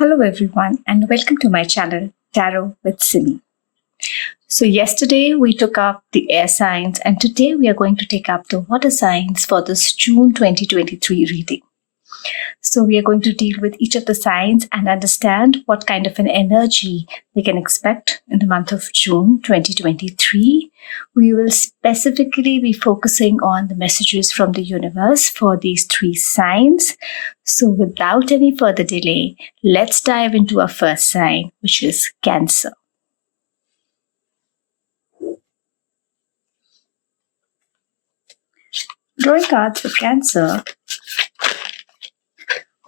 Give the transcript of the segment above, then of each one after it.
Hello everyone and welcome to my channel Tarot with Simi. So yesterday we took up the air signs and today we are going to take up the water signs for this June 2023 reading. So we are going to deal with each of the signs and understand what kind of an energy they can expect in the month of June 2023. We will specifically be focusing on the messages from the universe for these three signs. So without any further delay, let's dive into our first sign, which is Cancer. Drawing cards for Cancer,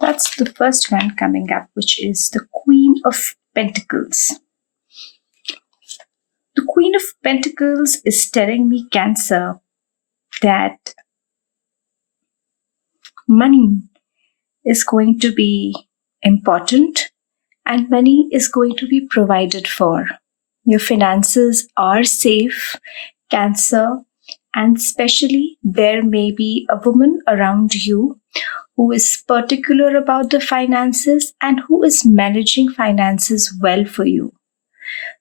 that's the first one coming up, which is the Queen of Pentacles. The Queen of Pentacles is telling me, Cancer, that money is going to be important and money is going to be provided for. Your finances are safe, Cancer, and especially there may be a woman around you who is particular about the finances and who is managing finances well for you.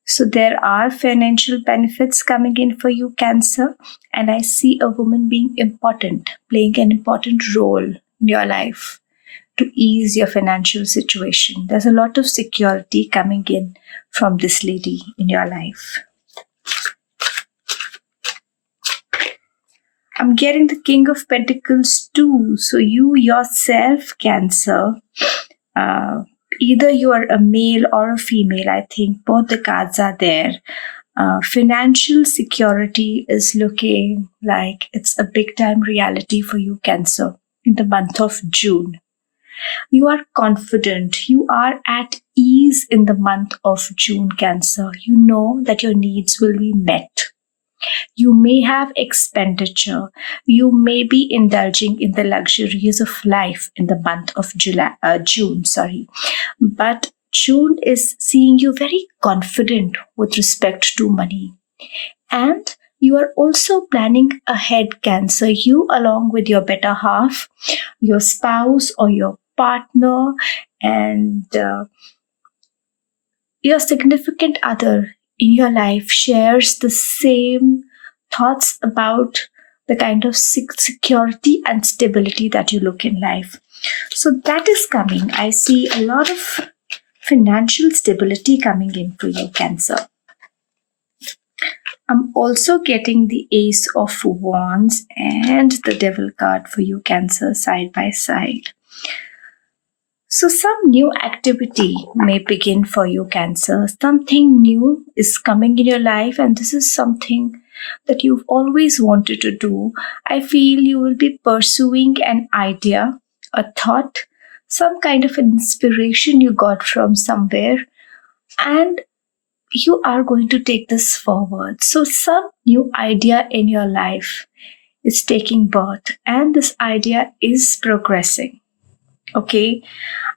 So there are financial benefits coming in for you, Cancer, and I see a woman being important, playing an important role in your life to ease your financial situation. There's a lot of security coming in from this lady in your life. I'm getting the King of Pentacles too. So you yourself, Cancer, either you are a male or a female, I think both the cards are there. Financial security is looking like it's a big time reality for you, Cancer, in the month of June. You are confident, you are at ease in the month of June, Cancer. You know that your needs will be met. You may have expenditure. You may be indulging in the luxuries of life in the month of June. But June is seeing you very confident with respect to money. And you are also planning ahead, Cancer. You along with your better half, your spouse or your partner, and your significant other in your life shares the same thoughts about the kind of security and stability that you look in life. So that is coming. I see a lot of financial stability coming in for you, Cancer. I'm also getting the Ace of Wands and the Devil card for you, Cancer, side by side. So some new activity may begin for you, Cancer. Something new is coming in your life and this is something that you've always wanted to do. I feel you will be pursuing an idea, a thought, some kind of inspiration you got from somewhere, and you are going to take this forward. So some new idea in your life is taking birth and this idea is progressing. Okay,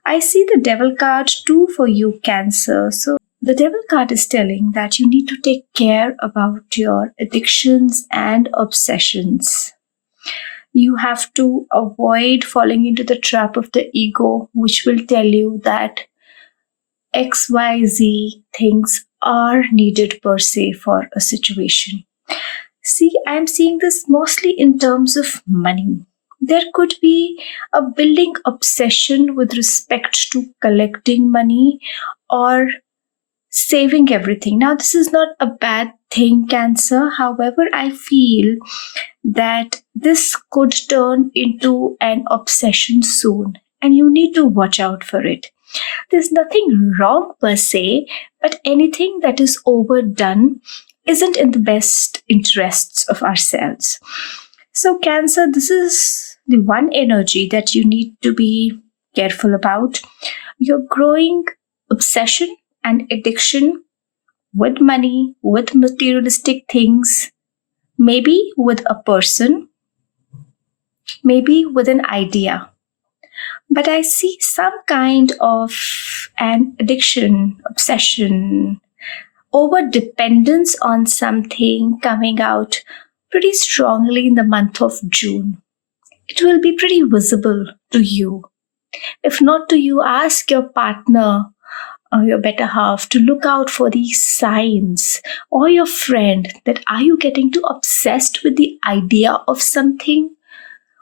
I see the Devil card too for you, Cancer. So the Devil card is telling that you need to take care about your addictions and obsessions. You have to avoid falling into the trap of the ego, which will tell you that XYZ things are needed per se for a situation. See, I'm seeing this mostly in terms of money. There could be a building obsession with respect to collecting money or saving everything. Now, this is not a bad thing, Cancer. However, I feel that this could turn into an obsession soon and you need to watch out for it. There's nothing wrong per se, but anything that is overdone isn't in the best interests of ourselves. So Cancer, this is the one energy that you need to be careful about. Your growing obsession and addiction with money, with materialistic things, maybe with a person, maybe with an idea. But I see some kind of an addiction, obsession, over dependence on something coming out pretty strongly in the month of June. It will be pretty visible to you. If not to you, ask your partner or your better half to look out for these signs, or your friend, that are you getting too obsessed with the idea of something?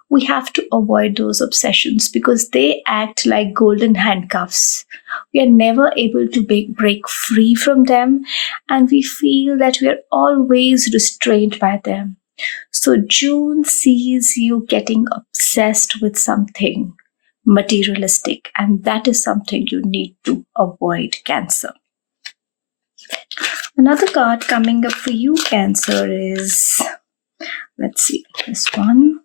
We have to avoid those obsessions because they act like golden handcuffs. We are never able to break free from them, and we feel that we are always restrained by them. So, June sees you getting obsessed with something materialistic, and that is something you need to avoid, Cancer. Another card coming up for you, Cancer, is, let's see, this one.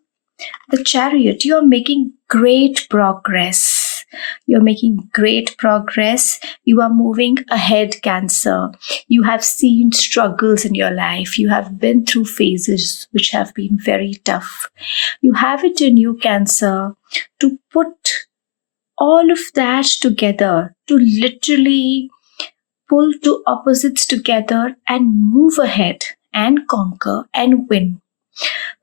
The Chariot. You're making great progress. You're making great progress. You are moving ahead, Cancer. You have seen struggles in your life. You have been through phases which have been very tough. You have it in you, Cancer, to put all of that together, to literally pull two opposites together and move ahead and conquer and win.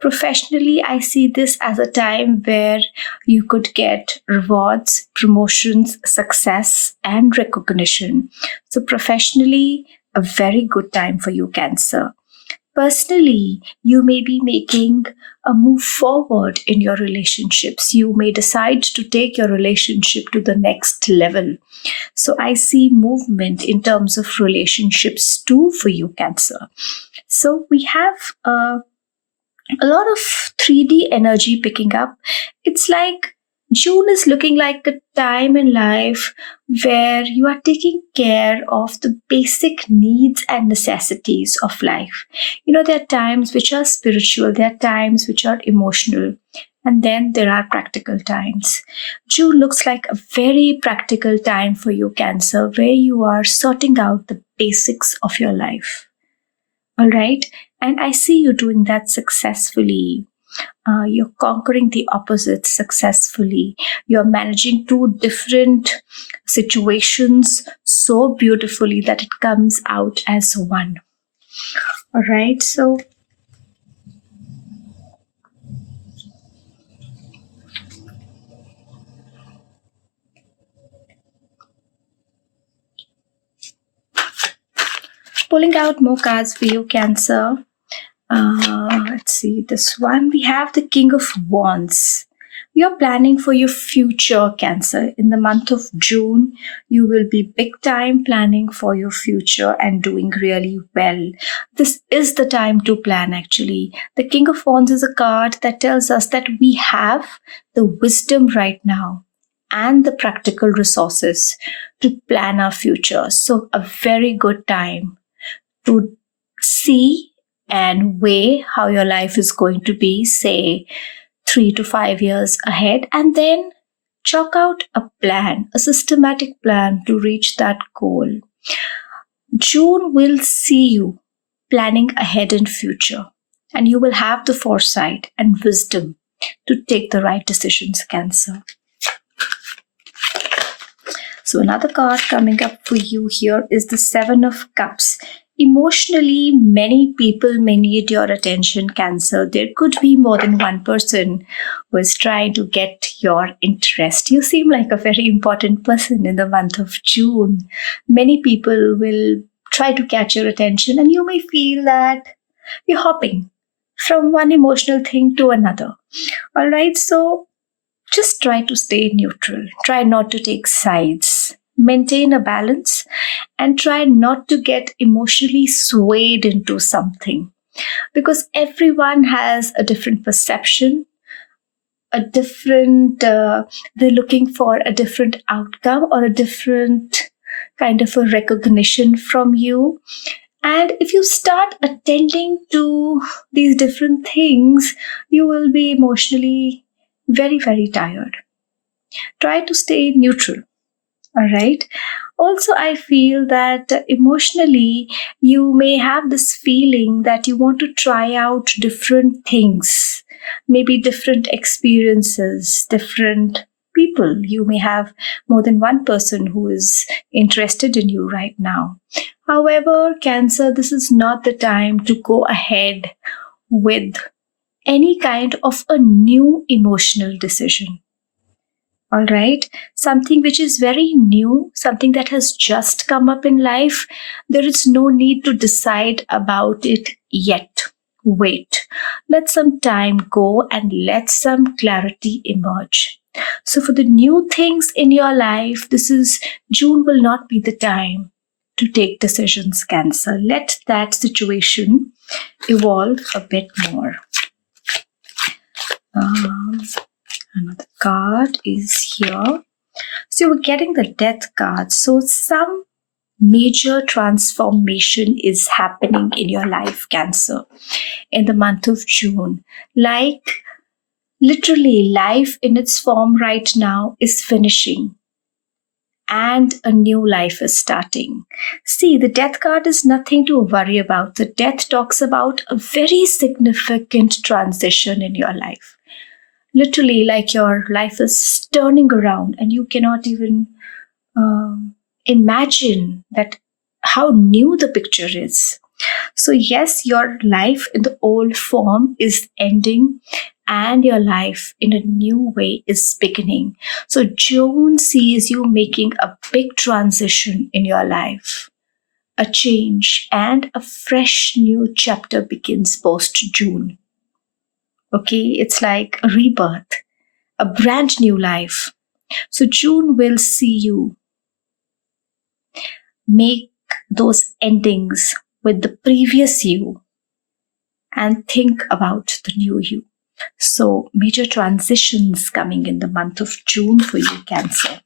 Professionally, I see this as a time where you could get rewards, promotions, success, and recognition. So, professionally, a very good time for you, Cancer. Personally, you may be making a move forward in your relationships. You may decide to take your relationship to the next level. So, I see movement in terms of relationships too for you, Cancer. So, we have a lot of 3D energy picking up. It's like June is looking like a time in life where you are taking care of the basic needs and necessities of life. There are times which are spiritual, there are times which are emotional, and then there are practical times. June looks like a very practical time for you, Cancer, where you are sorting out the basics of your life. All right. And I see you doing that successfully. You're conquering the opposites successfully. You're managing two different situations so beautifully that it comes out as one. All right. So, pulling out more cards for you, Cancer. Let's see, this one. We have the King of Wands. You're planning for your future, Cancer. In the month of June, you will be big time planning for your future and doing really well. This is the time to plan, actually. The King of Wands is a card that tells us that we have the wisdom right now and the practical resources to plan our future. So, a very good time to see and weigh how your life is going to be, say 3 to 5 years ahead, and then chalk out a plan, a systematic plan to reach that goal. June will see you planning ahead in future, and you will have the foresight and wisdom to take the right decisions, Cancer. So another card coming up for you here is the Seven of Cups. Emotionally, many people may need your attention, Cancer. There could be more than one person who is trying to get your interest. You seem like a very important person in the month of June. Many people will try to catch your attention, and you may feel that you're hopping from one emotional thing to another. All right, so just try to stay neutral. Try not to take sides. Maintain a balance and try not to get emotionally swayed into something, because everyone has a different perception, they're looking for a different outcome or a different kind of a recognition from you. And if you start attending to these different things, you will be emotionally very, very tired. Try to stay neutral. All right. Also, I feel that emotionally, you may have this feeling that you want to try out different things, maybe different experiences, different people. You may have more than one person who is interested in you right now. However, Cancer, this is not the time to go ahead with any kind of a new emotional decision. All right. Something which is very new, something that has just come up in life. There is no need to decide about it yet. Wait. Let some time go and let some clarity emerge. So, for the new things in your life, June will not be the time to take decisions, Cancer. Let that situation evolve a bit more. Another card is here. So we're getting the Death card. So some major transformation is happening in your life, Cancer, in the month of June. Like literally, life in its form right now is finishing and a new life is starting. See, the Death card is nothing to worry about. The Death talks about a very significant transition in your life. Literally, like your life is turning around and you cannot even imagine that how new the picture is. So yes, your life in the old form is ending and your life in a new way is beginning. So June sees you making a big transition in your life. A change and a fresh new chapter begins post June. Okay, it's like a rebirth, a brand new life. So June will see you make those endings with the previous you and think about the new you. So major transitions coming in the month of June for you, Cancer.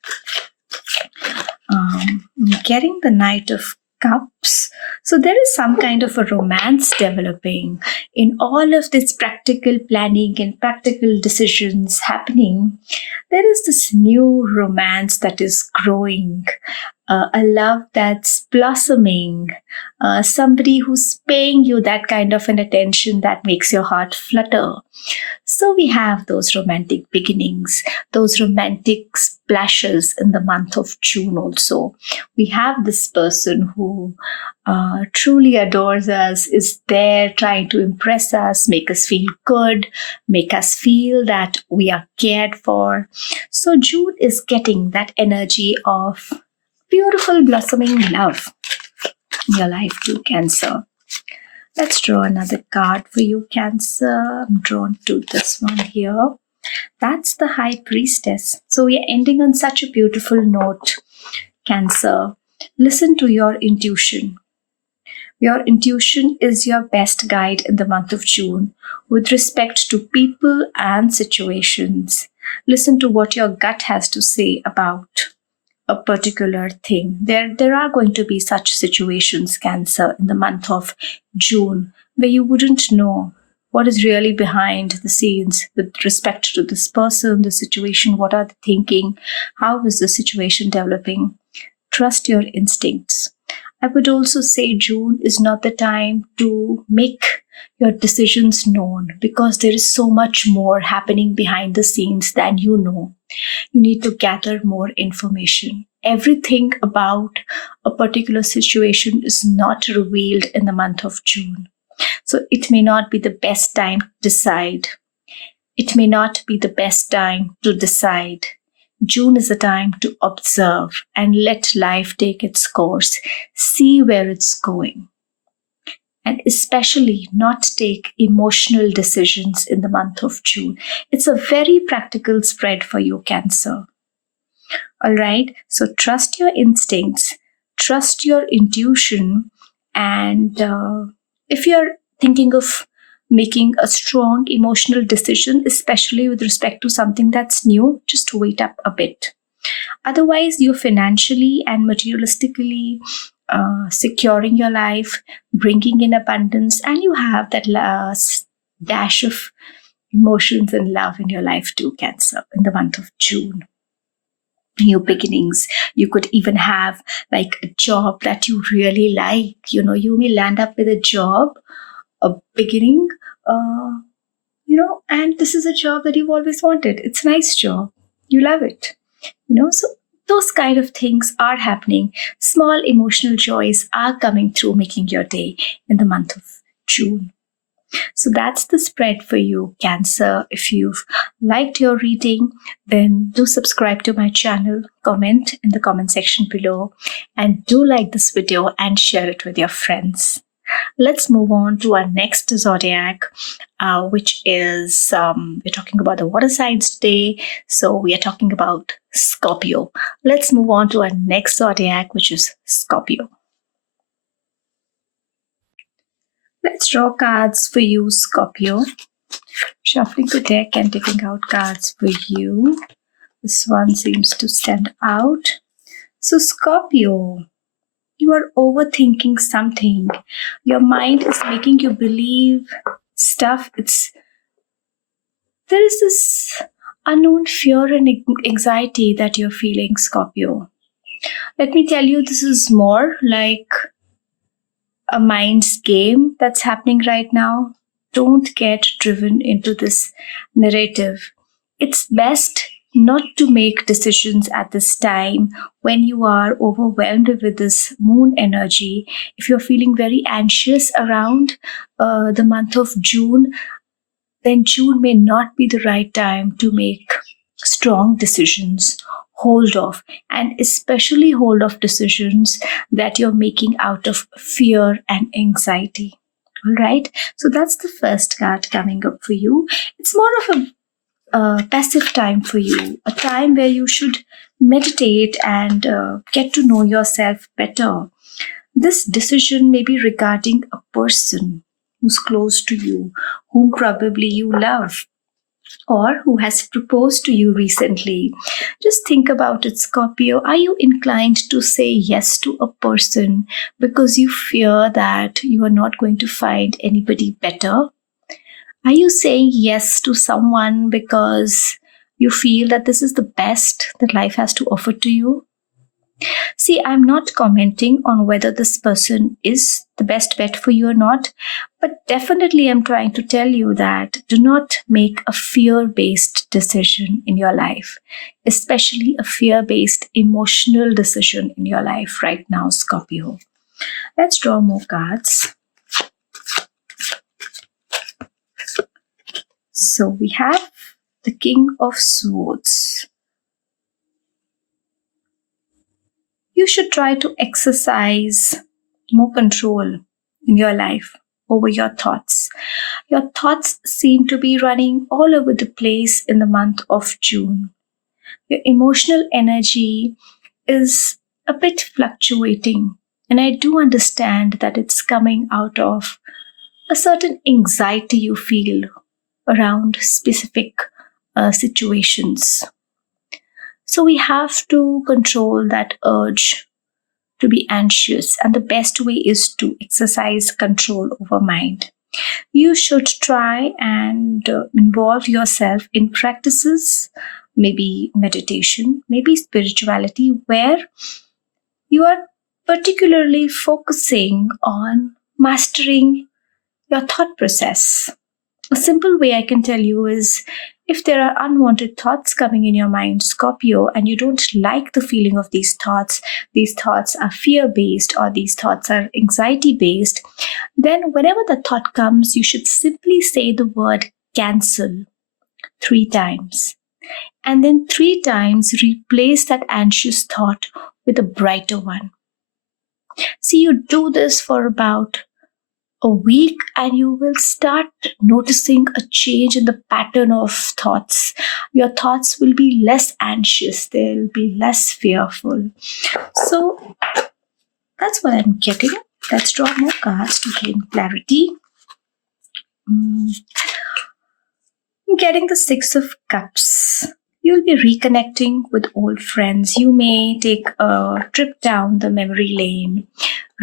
Getting the Knight of Cups. So there is some kind of a romance developing in all of this practical planning and practical decisions happening. There is this new romance that is growing, a love that's blossoming, somebody who's paying you that kind of an attention that makes your heart flutter. So we have those romantic beginnings, those romantic splashes in the month of June also. We have this person who truly adores us, is there trying to impress us, make us feel good, make us feel that we are cared for. So June is getting that energy of beautiful blossoming love in your life too, Cancer. Let's draw another card for you, Cancer. I'm drawn to this one here. That's the High Priestess. So we are ending on such a beautiful note, Cancer. Listen to your intuition. Your intuition is your best guide in the month of June with respect to people and situations. Listen to what your gut has to say about a particular thing. There are going to be such situations, Cancer, in the month of June where you wouldn't know what is really behind the scenes with respect to this person, the situation, what are they thinking, how is the situation developing. Trust your instincts. I would also say June is not the time to make your decisions known because there is so much more happening behind the scenes than you know. You need to gather more information. Everything about a particular situation is not revealed in the month of June. So it may not be the best time to decide. It may not be the best time to decide. June is a time to observe and let life take its course, see where it's going, and especially not take emotional decisions in the month of June. It's a very practical spread for you, Cancer. All right, so trust your instincts, trust your intuition, and if you're thinking of making a strong emotional decision, especially with respect to something that's new, just wait up a bit. Otherwise, you're financially and materialistically securing your life, bringing in abundance, and you have that last dash of emotions and love in your life too, Cancer, in the month of June. New beginnings. You could even have like a job that you really like. You may land up with a job, a beginning, and this is a job that you've always wanted. It's a nice job. You love it. So those kind of things are happening. Small emotional joys are coming through, making your day in the month of June. So that's the spread for you, Cancer. If you've liked your reading, then do subscribe to my channel, comment in the comment section below, and do like this video and share it with your friends. Let's move on to our next zodiac, which is we're talking about the water signs today. So we are talking about Scorpio. Let's move on to our next zodiac, which is Scorpio. Let's draw cards for you, Scorpio. Shuffling the deck and taking out cards for you. This one seems to stand out. So, Scorpio, you are overthinking something. Your mind is making you believe stuff. There is this unknown fear and anxiety that you're feeling, Scorpio. Let me tell you, this is more like a mind's game that's happening right now. Don't get driven into this narrative. It's best not to make decisions at this time when you are overwhelmed with this moon energy. If you're feeling very anxious around the month of June, then June may not be the right time to make strong decisions. Hold off, and especially hold off decisions that you're making out of fear and anxiety. All right, so that's the first card coming up for you. It's more of a passive time for you, a time where you should meditate and get to know yourself better. This decision may be regarding a person who's close to you, whom probably you love, or who has proposed to you recently. Just think about it, Scorpio. Are you inclined to say yes to a person because you fear that you are not going to find anybody better? Are you saying yes to someone because you feel that this is the best that life has to offer to you? See, I'm not commenting on whether this person is the best bet for you or not, but definitely I'm trying to tell you that do not make a fear-based decision in your life, especially a fear-based emotional decision in your life right now, Scorpio. Let's draw more cards. So we have the King of Swords. You should try to exercise more control in your life over your thoughts. Your thoughts seem to be running all over the place in the month of June. Your emotional energy is a bit fluctuating, and I do understand that it's coming out of a certain anxiety you feel around specific situations. So we have to control that urge to be anxious, and the best way is to exercise control over mind. You should try and involve yourself in practices, maybe meditation, maybe spirituality, where you are particularly focusing on mastering your thought process. A simple way I can tell you is, if there are unwanted thoughts coming in your mind, Scorpio, and you don't like the feeling of these thoughts are fear-based or these thoughts are anxiety-based, then whenever the thought comes, you should simply say the word cancel 3 times. And then 3 times replace that anxious thought with a brighter one. See, you do this for about a week and you will start noticing a change in the pattern of thoughts. Your thoughts will be less anxious, they'll be less fearful. So that's what I'm getting. Let's draw more cards to gain clarity. I'm getting the 6 of Cups. You'll be reconnecting with old friends. You may take a trip down the memory lane,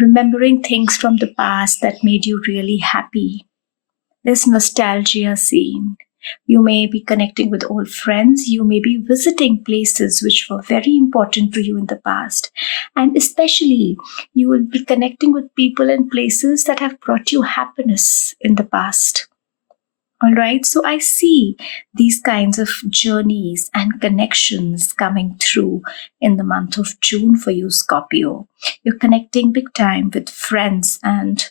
remembering things from the past that made you really happy. There's nostalgia seen. You may be connecting with old friends. You may be visiting places which were very important to you in the past. And especially, you will be connecting with people and places that have brought you happiness in the past. All right, so I see these kinds of journeys and connections coming through in the month of June for you, Scorpio. You're connecting big time with friends, and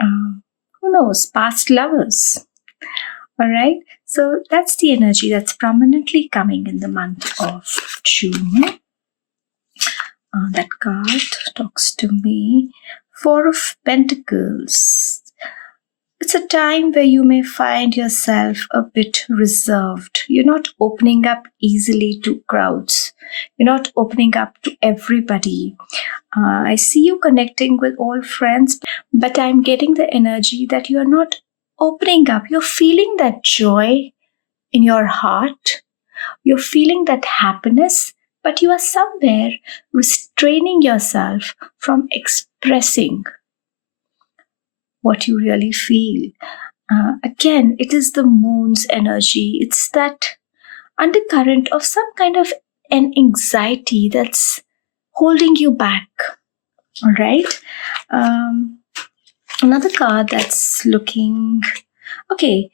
who who knows, past lovers. All right. So that's the energy that's prominently coming in the month of June. That card talks to me. Four of Pentacles. It's a time where you may find yourself a bit reserved. You're not opening up easily to crowds. You're not opening up to everybody. I see you connecting with old friends, but I'm getting the energy that you're not opening up. You're feeling that joy in your heart. You're feeling that happiness, but you are somewhere restraining yourself from expressing what you really feel. Again, it is the moon's energy. It's that undercurrent of some kind of an anxiety that's holding you back. All right. Another card that's looking okay.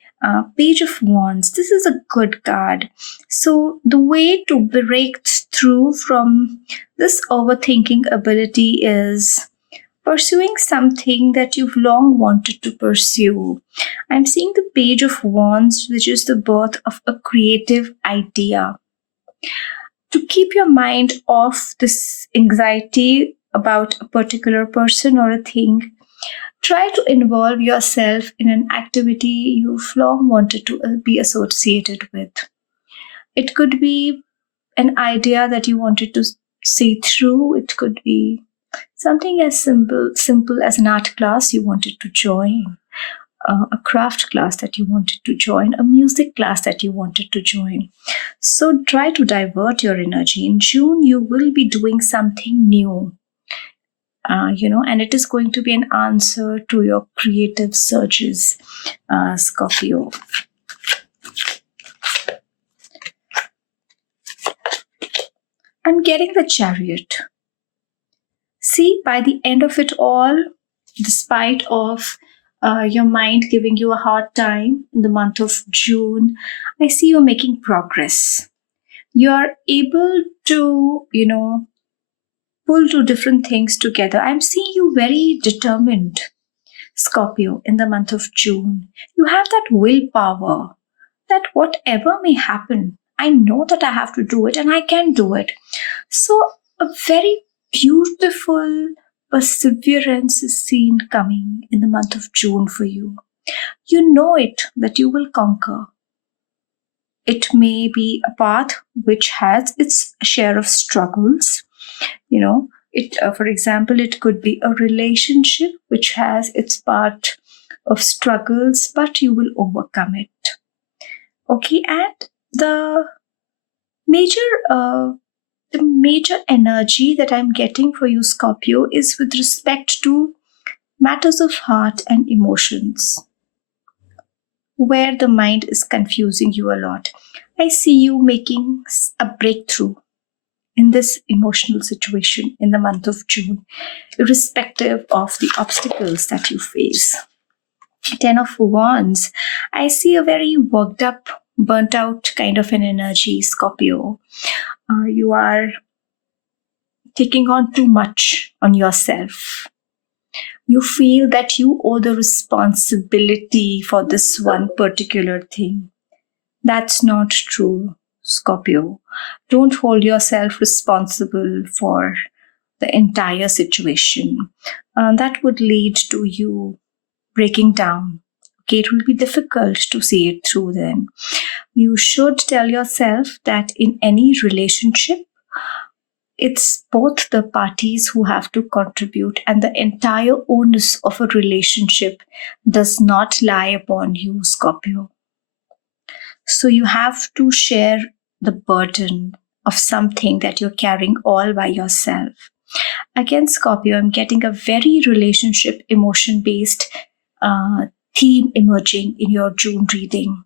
Page of Wands. This is a good card. So the way to break through from this overthinking ability is pursuing something that you've long wanted to pursue. I'm seeing the Page of Wands, which is the birth of a creative idea. To keep your mind off this anxiety about a particular person or a thing, try to involve yourself in an activity you've long wanted to be associated with. It could be an idea that you wanted to see through. It could be something as simple as an art class you wanted to join, a craft class that you wanted to join, a music class that you wanted to join. So try to divert your energy. In June, you will be doing something new. And it is going to be an answer to your creative surges, Scorpio. I'm getting the Chariot. See, by the end of it all, despite of your mind giving you a hard time in the month of June, I see you making progress. You're able to, pull two different things together. I'm seeing you very determined, Scorpio, in the month of June. You have that willpower that whatever may happen, I know that I have to do it and I can do it. So a very beautiful perseverance is seen coming in the month of June for you. You know it that you will conquer. It may be a path which has its share of struggles. For example, it could be a relationship which has its part of struggles, but you will overcome it. Okay, and the major energy that I'm getting for you, Scorpio, is with respect to matters of heart and emotions, where the mind is confusing you a lot. I see you making a breakthrough in this emotional situation in the month of June, irrespective of the obstacles that you face. 10 of Wands, I see a very worked up, burnt out kind of an energy, Scorpio. You are taking on too much on yourself. You feel that you owe the responsibility for this one particular thing. That's not true, Scorpio. Don't hold yourself responsible for the entire situation. That would lead to you breaking down. Okay, it will be difficult to see it through then. You should tell yourself that in any relationship, it's both the parties who have to contribute, and the entire onus of a relationship does not lie upon you, Scorpio. So you have to share the burden of something that you're carrying all by yourself. Again, Scorpio, I'm getting a very relationship emotion-based theme emerging in your June reading.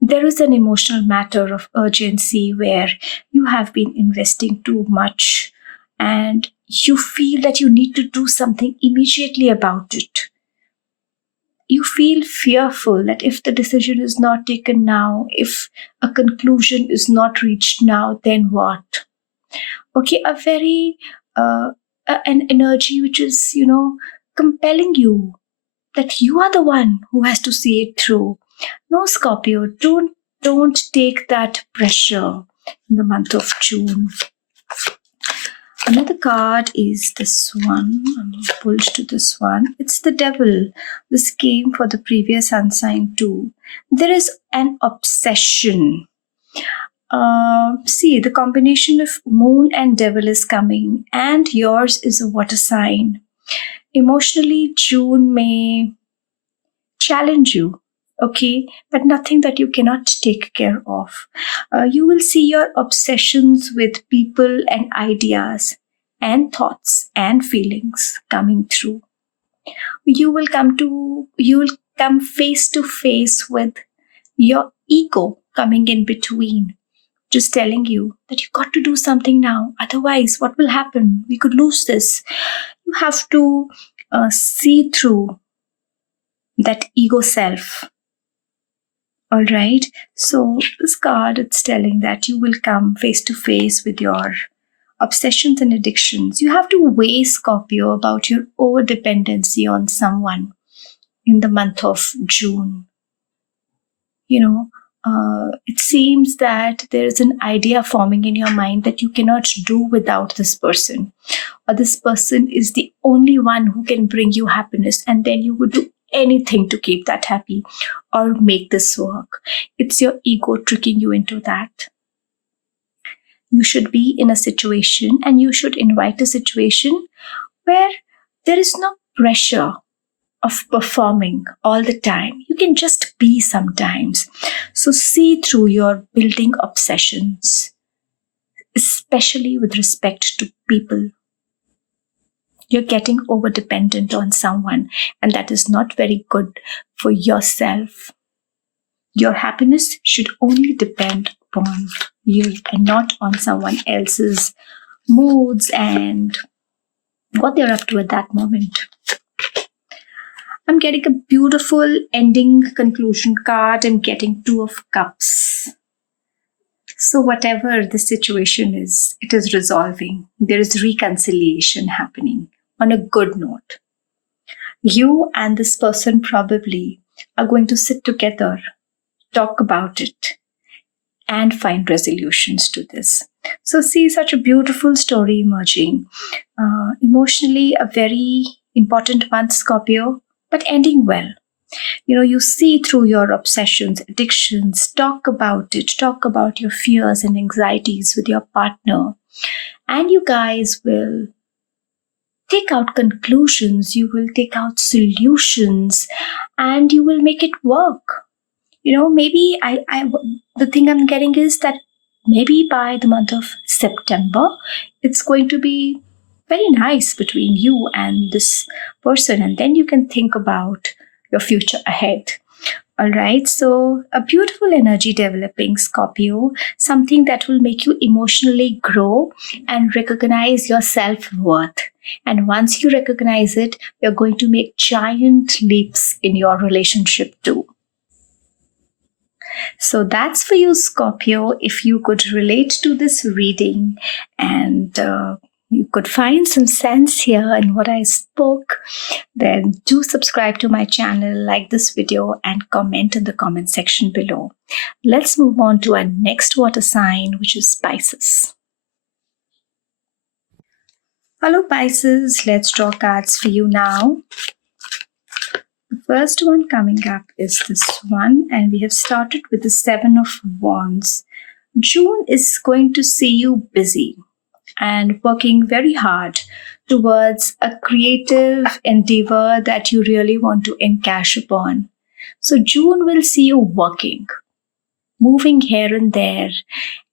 There is an emotional matter of urgency where you have been investing too much and you feel that you need to do something immediately about it. You feel fearful that if the decision is not taken now, if a conclusion is not reached now, then what? Okay, a very an energy which is, compelling you that you are the one who has to see it through. No, Scorpio, don't take that pressure in the month of June. Another card is this one. I'm pulled to this one. It's the devil. This came for the previous sun sign too. There is an obsession. See, the combination of moon and devil is coming, and yours is a water sign. Emotionally, June may challenge you, okay, but nothing that you cannot take care of. You will see your obsessions with people and ideas and thoughts and feelings coming through. You will come face to face with your ego coming in between, just telling you that you got to do something now. Otherwise, what will happen? We could lose this. You have to see through that ego self. All right. So this card, it's telling that you will come face to face with your obsessions and addictions. You have to weigh, Scorpio, about your over dependency on someone in the month of June. It seems that there is an idea forming in your mind that you cannot do without this person, or this person is the only one who can bring you happiness, and then you would do anything to keep that happy or make this work. It's your ego tricking you into that. You should be in a situation, and you should invite a situation where there is no pressure of performing all the time. You can just be sometimes. So see through your building obsessions, especially with respect to people. You're getting over dependent on someone, and that is not very good for yourself. Your happiness should only depend upon you and not on someone else's moods and what they're up to at that moment. I'm getting a beautiful ending conclusion card. I'm getting 2 of Cups. So whatever the situation is, it is resolving. There is reconciliation happening on a good note. You and this person probably are going to sit together, talk about it, and find resolutions to this. So see, such a beautiful story emerging. Emotionally, a very important month, Scorpio, but ending well. You see through your obsessions, addictions, talk about it, talk about your fears and anxieties with your partner, and you guys will take out conclusions, you will take out solutions, and you will make it work. Maybe the thing I'm getting is that maybe by the month of September, it's going to be very nice between you and this person, and then you can think about your future ahead. All right, so a beautiful energy developing, Scorpio, something that will make you emotionally grow and recognize your self-worth. And once you recognize it, you're going to make giant leaps in your relationship too. So that's for you, Scorpio. If you could relate to this reading and you could find some sense here in what I spoke, then do subscribe to my channel, like this video, and comment in the comment section below. Let's move on to our next water sign, which is Pisces. Hello, Pisces. Let's draw cards for you now. The first one coming up is this one, and we have started with the 7 of Wands. June is going to see you busy and working very hard towards a creative endeavor that you really want to encash upon. So June will see you working, moving here and there,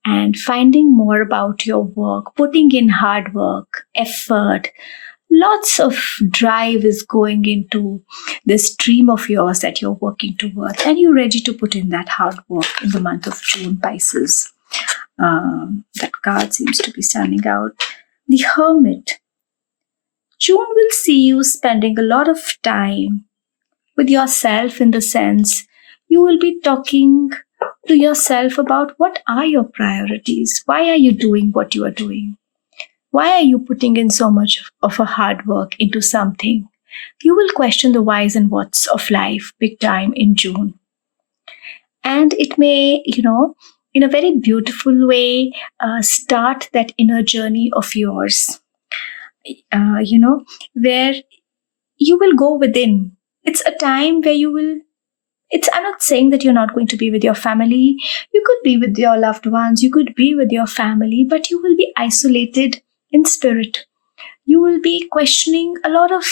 and finding more about your work, putting in hard work, effort. Lots of drive is going into this dream of yours that you're working towards, and you're ready to put in that hard work in the month of June, Pisces. That card seems to be standing out. The Hermit. June will see you spending a lot of time with yourself, in the sense you will be talking to yourself about what are your priorities. Why are you doing what you are doing? Why are you putting in so much of a hard work into something? You will question the whys and whats of life big time in June. And it may, in a very beautiful way, start that inner journey of yours, where you will go within. It's a time where you will I'm not saying that you're not going to be with your family. You could be with your loved ones, you could be with your family, but you will be isolated in spirit. You will be questioning a lot of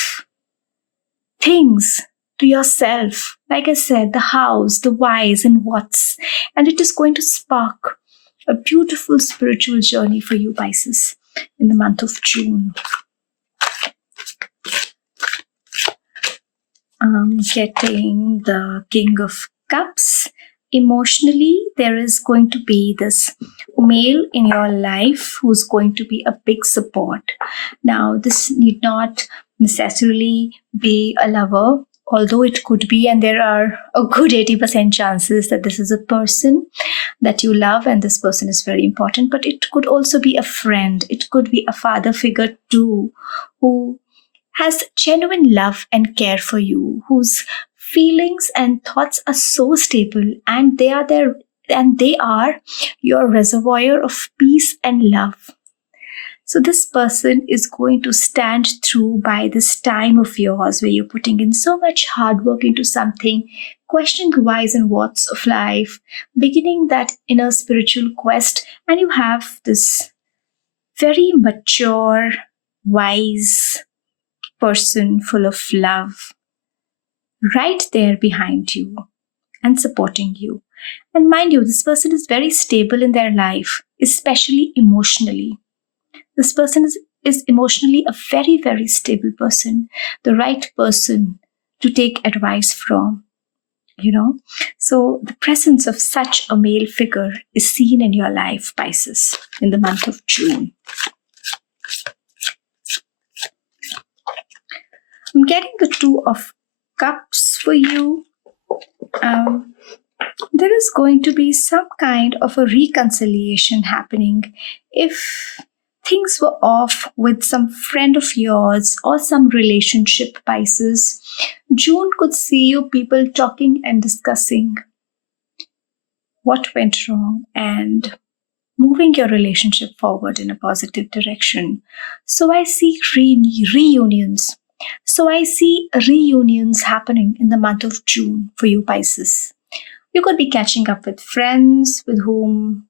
things to yourself. Like I said, the hows, the whys, and whats. And it is going to spark a beautiful spiritual journey for you, Pisces, in the month of June. Getting the King of Cups. Emotionally, there is going to be this male in your life who's going to be a big support. Now, this need not necessarily be a lover, although it could be, and there are a good 80% chances that this is a person that you love and this person is very important, but it could also be a friend. It could be a father figure too, who has genuine love and care for you, whose feelings and thoughts are so stable, and they are your reservoir of peace and love. So this person is going to stand through by this time of yours where you're putting in so much hard work into something, questioning the whys and whats of life, beginning that inner spiritual quest, and you have this very mature, wise person full of love right there behind you and supporting you. And mind you, this person is very stable in their life, especially emotionally. This person is emotionally a very, very stable person, the right person to take advice from, So the presence of such a male figure is seen in your life, Pisces, in the month of June. I'm getting the Two of Cups for you. There is going to be some kind of a reconciliation happening. If things were off with some friend of yours or some relationship, Pisces, June could see you people talking and discussing what went wrong and moving your relationship forward in a positive direction. So I see reunions. So I see reunions happening in the month of June for you, Pisces. You could be catching up with friends with whom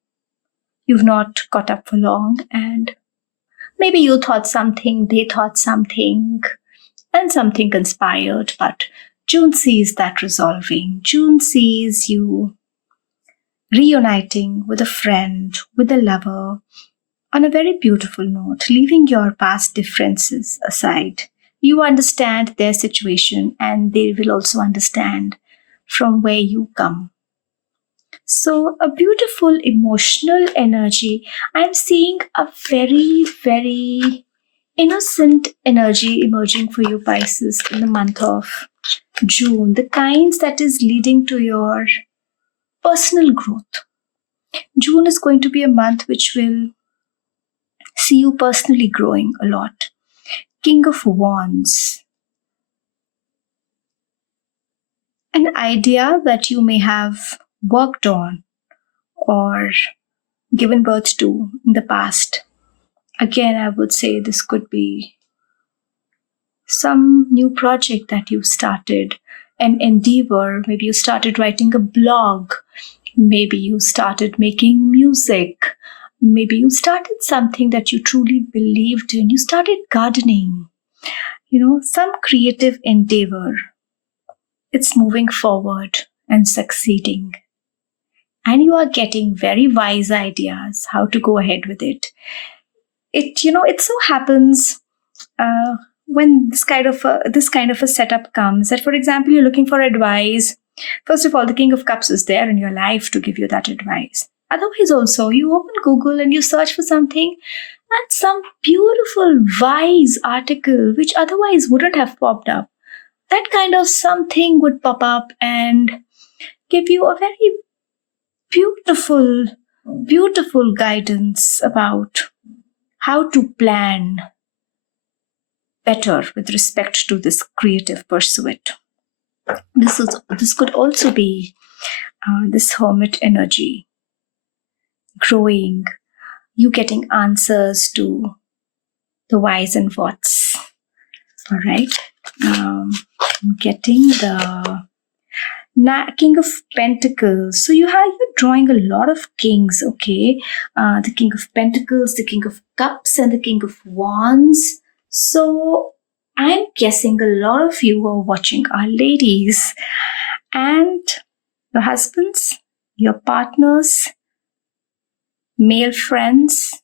you've not caught up for long, and maybe you thought something, they thought something, and something conspired, but June sees that resolving. June sees you reuniting with a friend, with a lover, on a very beautiful note, leaving your past differences aside. You understand their situation and they will also understand from where you come. So a beautiful emotional energy. I'm seeing a very, very innocent energy emerging for you, Pisces, in the month of June. The kinds that is leading to your personal growth. June is going to be a month which will see you personally growing a lot. King of Wands. An idea that you may have worked on or given birth to in the past. Again, I would say this could be some new project that you started, an endeavor. Maybe you started writing a blog. Maybe you started making music. Maybe you started something that you truly believed in. You started gardening. Some creative endeavor. It's moving forward and succeeding. And you are getting very wise ideas how to go ahead with it. It so happens when this kind of a setup comes that, for example, you're looking for advice. First of all, the King of Cups is there in your life to give you that advice. Otherwise, also, you open Google and you search for something, and some beautiful, wise article which otherwise wouldn't have popped up. That kind of something would pop up and give you a very beautiful, beautiful guidance about how to plan better with respect to this creative pursuit. This could also be this hermit energy, growing, you getting answers to the whys and whats. All right. Getting the King of Pentacles. So you're drawing a lot of kings, okay? The King of Pentacles, the King of Cups, and the King of Wands. So I'm guessing a lot of you who are watching are ladies, and your husbands, your partners, male friends,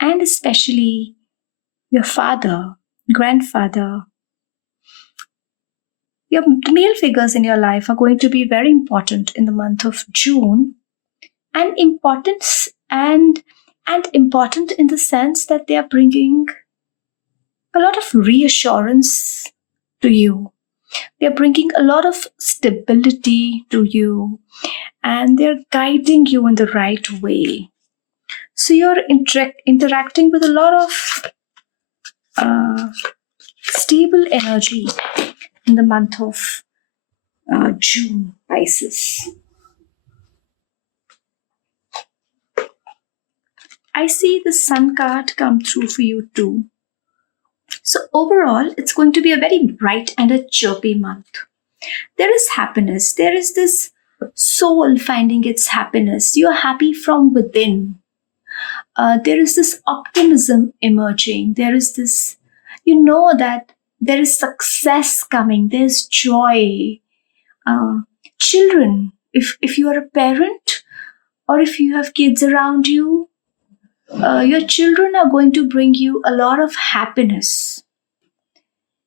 and especially your father, grandfather. The male figures in your life are going to be very important in the month of June, and important in the sense that they are bringing a lot of reassurance to you. They are bringing a lot of stability to you, and they're guiding you in the right way. So you're interacting with a lot of stable energy in the month of June, Pisces. I see the Sun card come through for you too. So overall, it's going to be a very bright and a chirpy month. There is happiness. There is this soul finding its happiness. You're happy from within. There is this optimism emerging. There is this, you know that there is success coming. There's joy. Children, if you are a parent or if you have kids around you, your children are going to bring you a lot of happiness.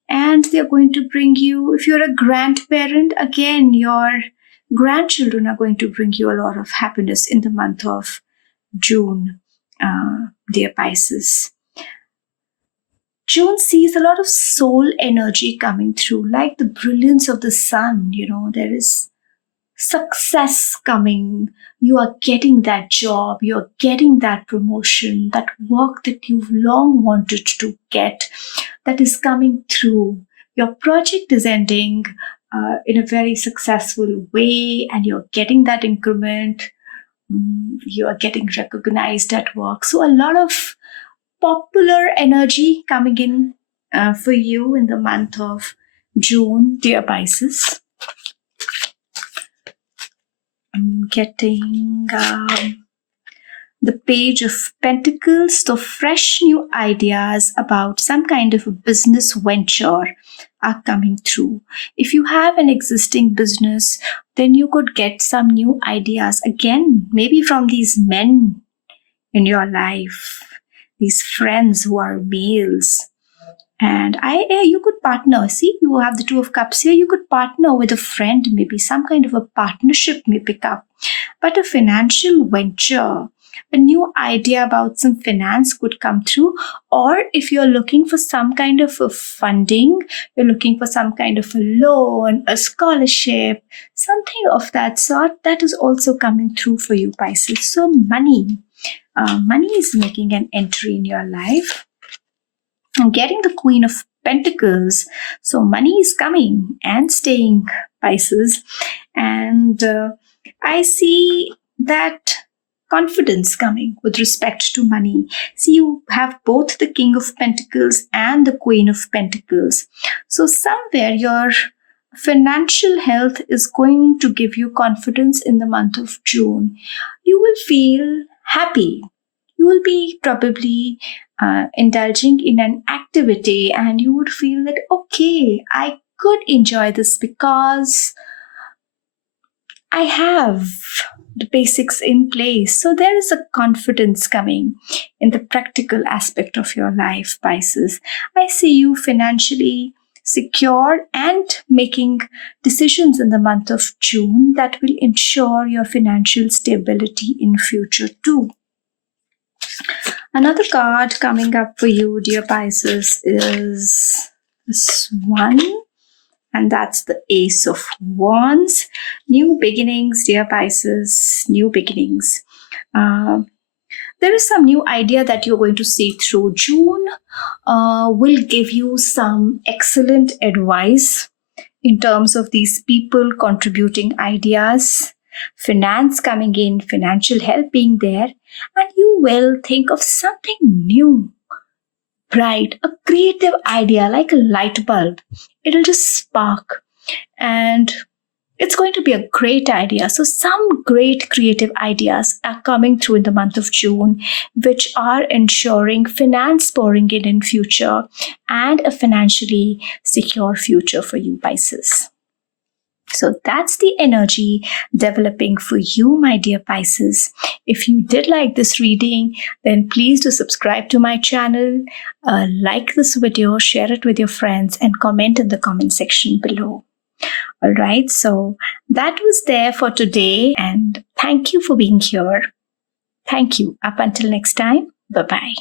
And they're going to bring you, if you're a grandparent, again, your grandchildren are going to bring you a lot of happiness in the month of June, dear Pisces. June sees a lot of soul energy coming through, like the brilliance of the sun. There is success coming. You are getting that job, you're getting that promotion, that work that you've long wanted to get, that is coming through. Your project is ending in a very successful way, and you're getting that increment. You are getting recognized at work. So a lot of popular energy coming in for you in the month of June, dear Pisces. I'm getting the Page of Pentacles, so fresh new ideas about some kind of a business venture are coming through. If you have an existing business, then you could get some new ideas again, maybe from these men in your life, these friends who are males. And you could partner. See, you have the Two of Cups here. You could partner with a friend, maybe some kind of a partnership may pick up. But a financial venture, a new idea about some finance could come through. Or if you're looking for some kind of a funding, you're looking for some kind of a loan, a scholarship, something of that sort, that is also coming through for you, Pisces. So money is making an entry in your life. I'm getting the Queen of Pentacles. So money is coming and staying, Pisces. And I see that confidence coming with respect to money. See, you have both the King of Pentacles and the Queen of Pentacles. So somewhere your financial health is going to give you confidence in the month of June. You will feel happy. You will be probably indulging in an activity, and you would feel that, okay, I could enjoy this because I have the basics in place. So there is a confidence coming in the practical aspect of your life, Pisces. I see you financially secure and making decisions in the month of June that will ensure your financial stability in future too. Another card coming up for you, dear Pisces, is this one, and that's the Ace of Wands. New beginnings, dear Pisces, new beginnings. There is some new idea that you're going to see through. June will give you some excellent advice in terms of these people contributing ideas, finance coming in, financial help being there, and you will think of something new, bright, a creative idea like a light bulb. It'll just spark, and it's going to be a great idea. So, some great creative ideas are coming through in the month of June, which are ensuring finance pouring in future and a financially secure future for you, Pisces. So that's the energy developing for you, my dear Pisces. If you did like this reading, then please do subscribe to my channel, like this video, share it with your friends, and comment in the comment section below. All right, so that was there for today, and thank you for being here. Thank you. Up until next time, bye-bye.